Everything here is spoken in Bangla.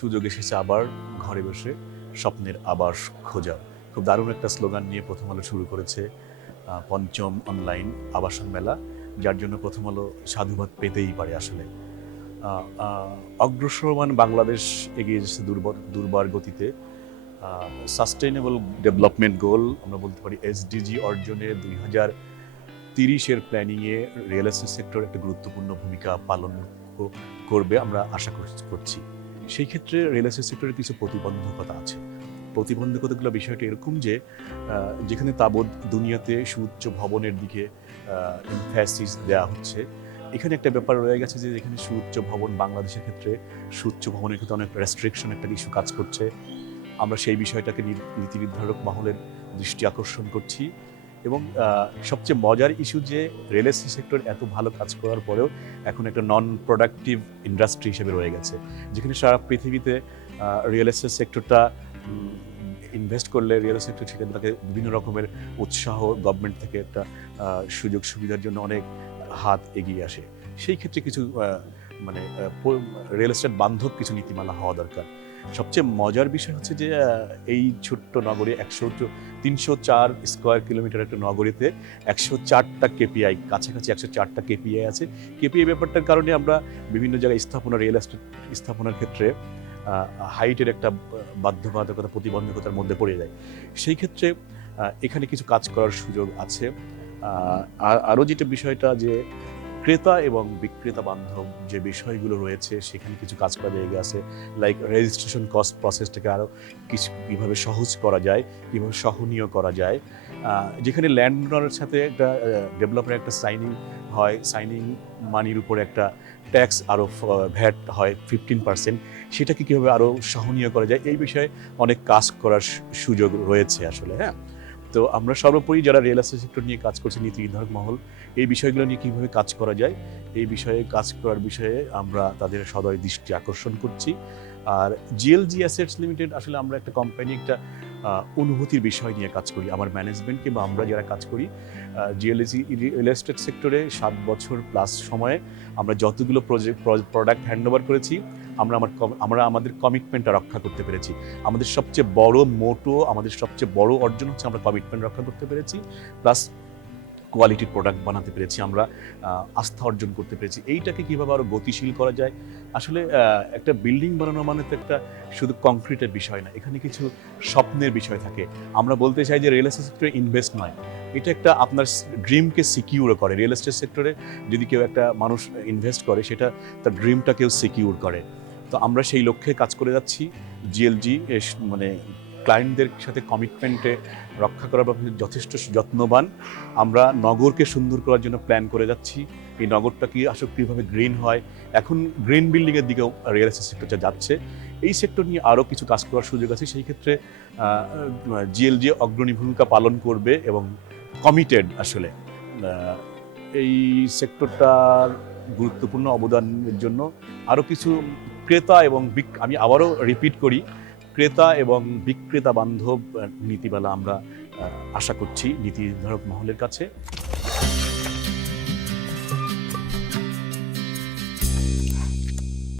সুযোগ এসেছে আবার ঘরে বসে স্বপ্নের আবাস খোঁজা। খুব দারুণ একটা স্লোগান নিয়ে প্রথম আলো শুরু করেছে পঞ্চম অনলাইন আবাসন মেলা, যার জন্য প্রথম আলো সাধুবাদ পেতেই পারে আসলে। অগ্রসরমান বাংলাদেশ এগিয়ে যাচ্ছে দুর্বার গতিতে। সাস্টেইনেবল ডেভেলপমেন্ট গোল আমরা বলতে পারি এসডিজি অর্জনে 2030-এর প্ল্যানিংয়ে রিয়েল এস্টেট সেক্টর একটা গুরুত্বপূর্ণ ভূমিকা পালন করবে আমরা আশা করছি। সেই ক্ষেত্রে রিয়েল এস্টেট সেক্টরের কিছু প্রতিবন্ধকতা আছে। প্রতিবন্ধকতাগুলো বিষয়টা এরকম যে যেখানে তাবৎ দুনিয়াতে সুউচ্চ ভবনের দিকে এমফ্যাসিস দেওয়া হচ্ছে, এখানে একটা ব্যাপার রয়ে গেছে যে যেখানে সুউচ্চ ভবন বাংলাদেশের ক্ষেত্রে সুউচ্চ ভবনের ক্ষেত্রে অনেক রেস্ট্রিকশন একটা ইস্যু কাজ করছে। আমরা সেই বিষয়টাকে নীতি নির্ধারক মহলের দৃষ্টি আকর্ষণ করছি। এবং সবচেয়ে মজার ইস্যু যে রিয়েল এস্টেট সেক্টর এত ভালো কাজ করার পরেও এখন একটা নন প্রোডাক্টিভ ইন্ডাস্ট্রি হিসেবে রয়ে গেছে, যেখানে সারা পৃথিবীতে রিয়েল এস্টেট সেক্টরটা ইনভেস্ট করলে রিয়েল এস্টেট সেক্টর সেখানে তাকে বিভিন্ন রকমের উৎসাহ গভর্নমেন্ট থেকে একটা সুযোগ সুবিধার জন্য অনেক হাত এগিয়ে আসে। সেই ক্ষেত্রে কিছু রিয়েল এস্টেট বান্ধব কিছু নীতিমালা হওয়া দরকার। সবচেয়ে মজার বিষয় হচ্ছে যে এই ছোট্ট নগরে 304 স্কোয়ার কিলোমিটার একটা নগরীতে 104টা কেপিআই, কাছাকাছি 104টা কেপিআই আছে। কেপিআই ব্যাপারটার কারণে আমরা বিভিন্ন জায়গায় রিয়েল এস্টেট স্থাপনার ক্ষেত্রে হাইটের একটা বাধ্যবাধকতা প্রতিবন্ধকতার মধ্যে পড়ে যায়। সেই ক্ষেত্রে এখানে কিছু কাজ করার সুযোগ আছে। আরও যেটা বিষয়টা যে ক্রেতা এবং বিক্রেতা বান্ধব যে বিষয়গুলো রয়েছে সেখানে কিছু কাজ করার জায়গা আছে, লাইক রেজিস্ট্রেশন কস্ট প্রসেসটাকে আরও কিছু কীভাবে সহজ করা যায়, কীভাবে সহনীয় করা যায়। যেখানে ল্যান্ডওনারের সাথে একটা ডেভেলপারের একটা সাইনিং হয়, সাইনিং মানির উপরে একটা ট্যাক্স আরও ভ্যাট হয় 15%, সেটাকে কীভাবে আরও সহনীয় করা যায়, এই বিষয়ে অনেক কাজ করার সুযোগ রয়েছে আসলে। হ্যাঁ, তো আমরা সর্বোপরি যারা রিয়েল এস্টেট সেক্টর নিয়ে কাজ করছে, নীতি নির্ধারক মহল, এই বিষয়গুলো নিয়ে কীভাবে কাজ করা যায় এই বিষয়ে কাজ করার বিষয়ে আমরা তাদের সদয় দৃষ্টি আকর্ষণ করছি। আর জিএলজি অ্যাসেটস লিমিটেড আসলে আমরা একটা কোম্পানি, একটা অনুভূতির বিষয় নিয়ে কাজ করি। আমার ম্যানেজমেন্ট কিংবা আমরা যারা কাজ করি জিএলজি রিয়েল এস্টেট সেক্টরে 7 বছর প্লাস সময়ে আমরা যতগুলো প্রোডাক্ট হ্যান্ডওভার করেছি, আমরা আমাদের কমিটমেন্টটা রক্ষা করতে পেরেছি। আমাদের সবচেয়ে বড় মোটো, আমাদের সবচেয়ে বড় অর্জন হচ্ছে আমরা কমিটমেন্ট রক্ষা করতে পেরেছি, প্লাস কোয়ালিটির প্রোডাক্ট বানাতে পেরেছি, আমরা আস্থা অর্জন করতে পেরেছি। এইটাকে কীভাবে আরও গতিশীল করা যায়, আসলে একটা বিল্ডিং বানানো মানে তো একটা শুধু কংক্রিটের বিষয় না, এখানে কিছু স্বপ্নের বিষয় থাকে। আমরা বলতে চাই যে রিয়েল এস্টেট সেক্টরে ইনভেস্ট নয়, এটা একটা আপনার ড্রিমকে সিকিউর করে। রিয়েল এস্টেট সেক্টরে যদি কেউ একটা মানুষ ইনভেস্ট করে, সেটা তার ড্রিমটা কেউ সিকিউর করে। তো আমরা সেই লক্ষ্যে কাজ করে যাচ্ছি। জিএলজি ক্লায়েন্টদের সাথে কমিটমেন্টে রক্ষা করার ব্যাপারে যথেষ্ট যত্নবান। আমরা নগরকে সুন্দর করার জন্য প্ল্যান করে যাচ্ছি। এই নগরটা কি আসলে কীভাবে গ্রিন হয়, এখন গ্রিন বিল্ডিংয়ের দিকেও রিয়েল এস্টেট সেক্টরটা যাচ্ছে। এই সেক্টর নিয়ে আরও কিছু কাজ করার সুযোগ আছে। সেই ক্ষেত্রে জিএলজি অগ্রণী ভূমিকা পালন করবে এবং কমিটেড আসলে এই সেক্টরটার গুরুত্বপূর্ণ অবদানের জন্য আরও কিছু ক্রেতা এবং আমি আবারও রিপিট করি, ক্রেতা এবং বিক্রেতা বান্ধব নীতিমালা আমরা আশা করছি নীতি নির্ধারক মহলের কাছে।